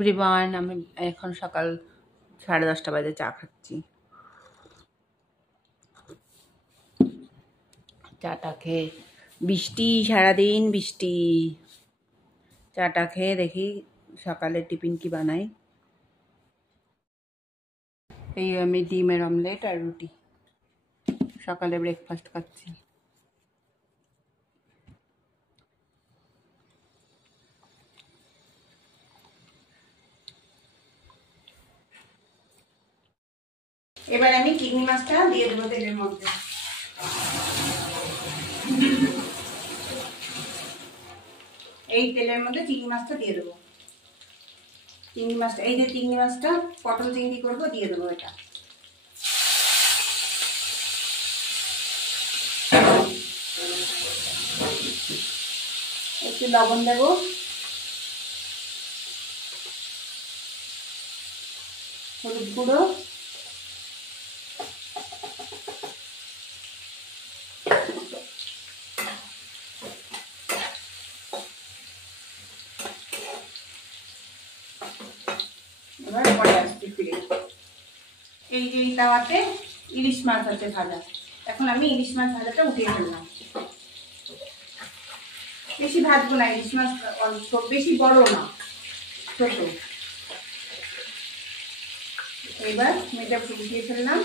Everyone, আমি এখন সকাল 10:30 বাজে, চা খাচ্ছি। চাটা খেয়ে বৃষ্টি, সারাদিন বৃষ্টি। চাটা খেয়ে দেখি সকালে টিফিন কি বানাই। এই আমি ডিমের অমলেট আর রুটি সকালে ব্রেকফাস্ট খাচ্ছি। এবার আমি চিংড়ি মাছটা দিয়ে দেবো তেলের মধ্যে। এই তেলের মধ্যে চিংড়ি মাছটা দিয়ে দেবো। চিংড়ি মাছটা, এই যে চিংড়ি মাছটা পটল চিংড়ি করবো, দিয়ে দেবো এটা। একটু লবণ দেবো, হলুদ গুঁড়ো, এবার পরে আসছি ফিরে। এই যে এই তাওয়াতে ইলিশ মাছ আছে ভাজা, এখন আমি ইলিশ মাছ ভাজাটা উঠিয়ে ফেললাম। বেশি ভাজবো না, ইলিশ মাছ অল্প, বেশি বড় না, ছোট। এবার এটা উঠিয়ে ফেললাম।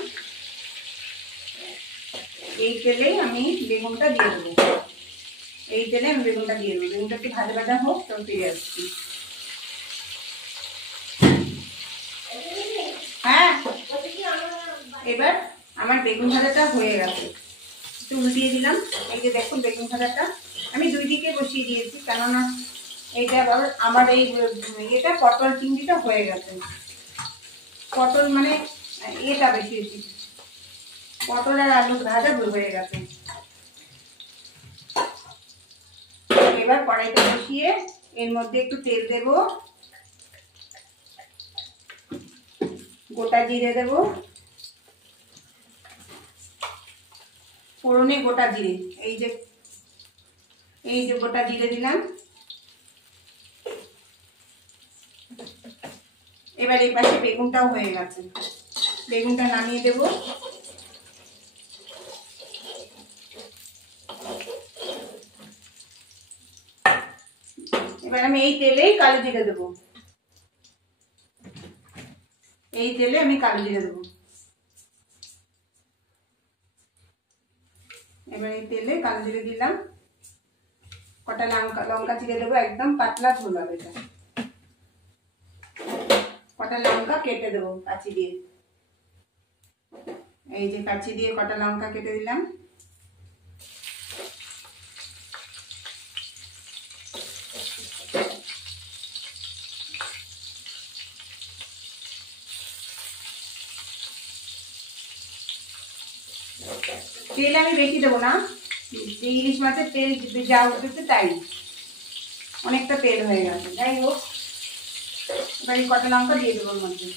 এই তেলে আমি বেগুনটা দিয়ে দেবো। এই তেলে আমি বেগুনটা দিয়ে দেবো। বেগুনটা একটু ভাজা ভাজা হোক, তো ফিরে আসছি। হ্যাঁ, এবার আমার বেগুন ভাজাটা হয়ে গেছে, একটু উল্টিয়ে দিলাম। এই যে দেখুন বেগুন ভাজাটা আমি দুই দিকে বসিয়ে দিয়েছি, কেননা এইটা আমার এই এটা পটল চিংড়িটা হয়ে গেছে। পটল মানে এটা বেশি পটল আর আলু ভাজা হয়ে গেছে। এবার কড়াইটা বসিয়ে এর মধ্যে একটু তেল দেব, গোটা জিরে দেব, ফোড়নে গোটা জিরে, এই যে গোটা জিরে দিলাম। এবার এই পাশে বেগুনটাও হয়ে গেছে, বেগুনটা নামিয়ে দেব। এবার আমি এই তেলেই কালো জিরে দেবো। এই তেলে আমি কালো জিরে দেবো। এবার এই তেলে কালো জিরে দিলাম, কটা লঙ্কা চিড়ে দেবো, একদম পাতলা ঝোল হবে এটা। কটা লঙ্কা কেটে দেবো কাঁচি দিয়ে, এই যে কাঁচি দিয়ে কটা লঙ্কা কেটে দিলাম। তেল আমি বেশি দেবো না, ইলিশ মাছের তেল যা উঠেছে তাই, অনেকটা তেল হয়ে গেছে। যাই হোক, এবার এই কটা লঙ্কা দিয়ে দেবো মধ্যে।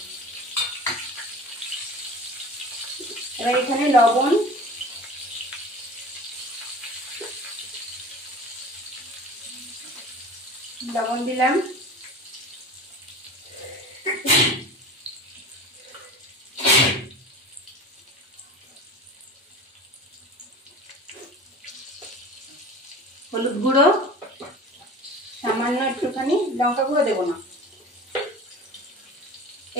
এবার এখানে লবণ, লবণ দিলাম, হলুদ গুঁড়ো সামান্য একটুখানি, লঙ্কা গুঁড়ো দেবো না।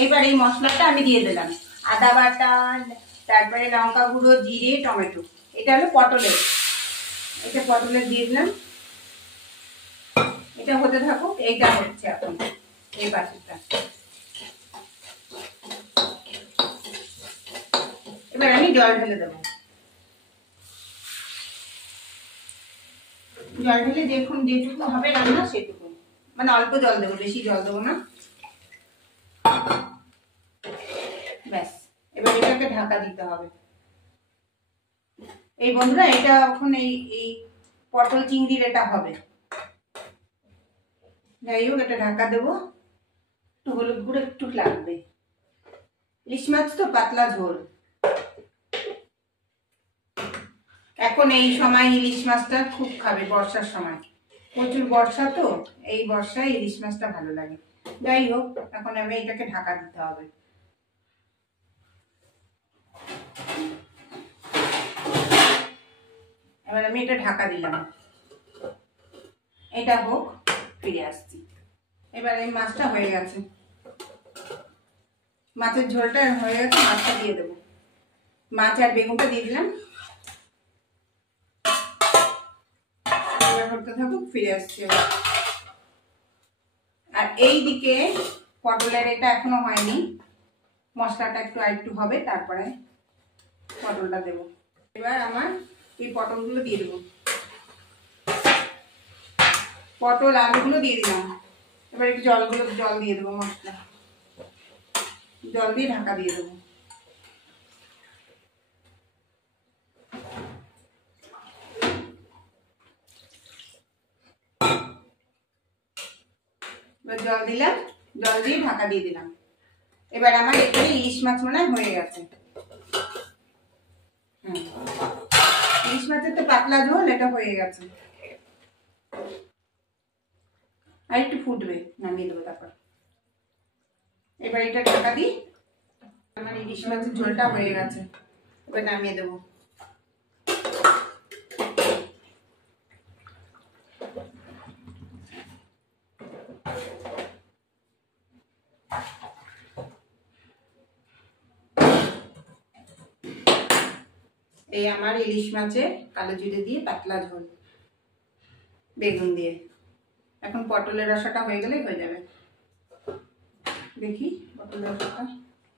এবার এই মশলাটা আমি দিয়ে দিলাম, আদা বাটা, তারপরে লঙ্কা গুঁড়ো, জিরে, টমেটো। এটা হলো পটলের, এটা পটলের দিয়ে দিলাম। এটা হতে থাকুক, এইটা হচ্ছে এখন এই পাশেরটা। এবার আমি জল ঢেলে দেবো। জল ঢেলে দেখুন যেটুকু হবে রান্না সেটুকু, মানে অল্প জল দেবো, বেশি জল দেবো না। ব্যাস, এবার এটাকে ঢাকা দিতে হবে। এই বন্ধুরা, এটা এখন এই পটল চিংড়ির এটা হবে। যাই হোক, এটা ঢাকা দেবো, একটু হলুদ গুঁড়ো একটু লাগবে, ইলিশ মাছ তো পাতলা ঝোল। এখন এই সময় ইলিশ মাছটা খুব খাবে, বর্ষার সময়, প্রচুর বর্ষা তো, এই বর্ষায় ইলিশ মাছটা ভালো লাগে। যাই হোক, এখন আমি এটাকে ঢাকা দিতে হবে। এবার আমি এটা ঢাকা দিলাম, এটা হোক, ফিরে আসছি। এবার এই মাছটা হয়ে গেছে, মাছের ঝোলটা হয়ে গেছে, মাছটা দিয়ে দেবো। মাছ আর বেগুনটা দিয়ে দিলাম, করতে থাকুক, ফিরে আসছি। আর এই দিকে পটলের এটা এখনো হয়নি, মশলাটা একটু হবে, তারপরে পটলটা দেবো। এবার আমার এই পটলগুলো দিয়ে দেবো, পটল আলুগুলো দিয়ে দিলাম। এবার একটু জল দিয়ে দেবো, মশলা জল দিয়ে ঢাকা দিয়ে দেবো। এবার জল দিলাম, জল দিয়ে ঢাকা দিয়ে দিলাম। এবার আমার এখানে ইলিশ মাছ মনে হয়ে গেছে। ইলিশ মাছের তো পাতলা ঝোল, এটা হয়ে গেছে। আর একটু ফুটবে, নামিয়ে দেবো তারপর। এবার এটা ঢাকা দিই, আমার ইলিশ মাছের ঝোলটা হয়ে গেছে, এবার নামিয়ে দেবো। এই আমার ইলিশ মাছের কালো জিরে দিয়ে পাতলা ঝোল, বেগুন দিয়ে। এখন পটলের রসাটা হয়ে গেলেই হয়ে যাবে। দেখি পটলের রসাটা,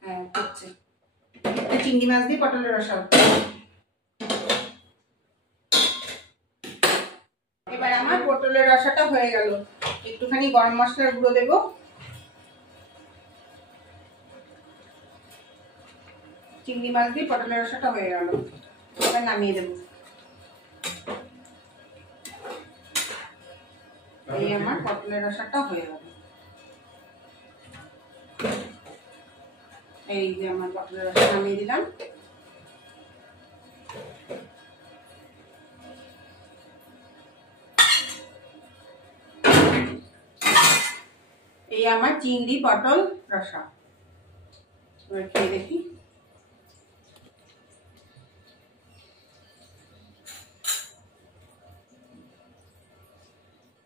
হ্যাঁ হচ্ছে। চিংড়ি মাছ দিয়ে পটলের রসা হচ্ছে। এবার আমার পটলের রসাটা হয়ে গেল, একটুখানি গরম মশলার গুঁড়ো দেবো। চিংড়ি মাছ দিয়ে পটলের রসাটা হয়ে গেল, এবার নামিয়ে দেবো। এই আমার পটলের রসাটা হয়ে গেল। এই যে আমার পটলের রসা নামিয়ে দিলাম। এই আমার চিংড়ি পটল রসা, এবার খেয়ে দেখি।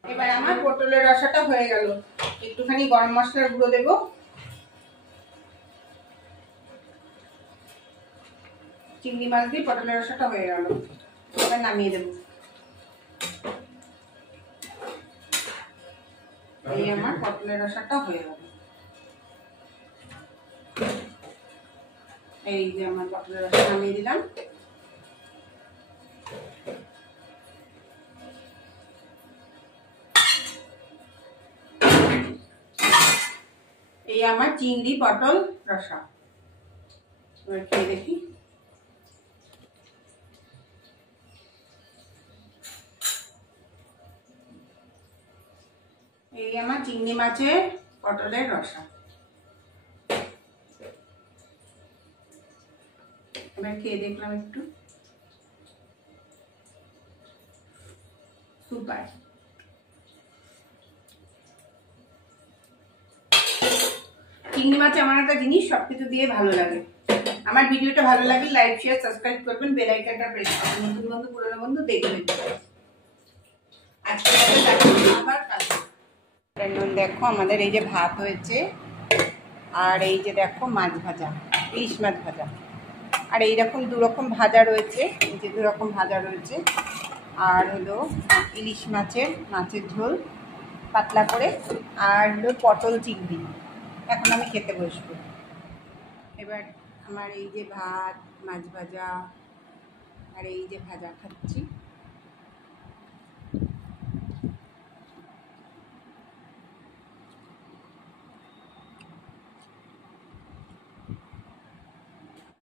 এবার আমার পটলের রসাটা হয়ে গেল, একটুখানি গরম মশলার গুঁড়ো দেবো। চিংড়ি মাছ দিয়ে পটলের রসাটা হয়ে গেল, এবার নামিয়ে দেবো। এই আমার পটলের রসাটা হয়ে গেল। এই যে আমার পটলের রসা নামিয়ে দিলাম। এই আমার চিংড়ি পটল রসা, এবার খেয়ে দেখি। এই আমার চিংড়ি মাছের পটলের রসা, এবার খেয়ে দেখলাম একটু। সুপার। চিংড়ি মাছ এমন একটা জিনিস, সবকিছু দিয়ে ভালো লাগে। আমার ভিডিওটা ভালো লাগলে লাইক শেয়ার সাবস্ক্রাইব করবেন, বেল আইকনটা প্রেস করবেন, নতুন বন্ধু পুরনো বন্ধু দেখবেন। আজকে আবার দেখো আমাদের এই যে ভাত হয়েছে, আর এই যে দেখো মাছ ভাজা, ইলিশ মাছ ভাজা, আর এইরকম দুরকম ভাজা রয়েছে, এই যে দুরকম ভাজা রয়েছে। আর হলো ইলিশ মাছের ঝোল পাতলা করে, আর হলো পটল চিংড়ি। এখন আমি খেতে বসবো। এবার আমার এই যে ভাত, মাছ ভাজা, আর এই যে ভাজা খাচ্ছি।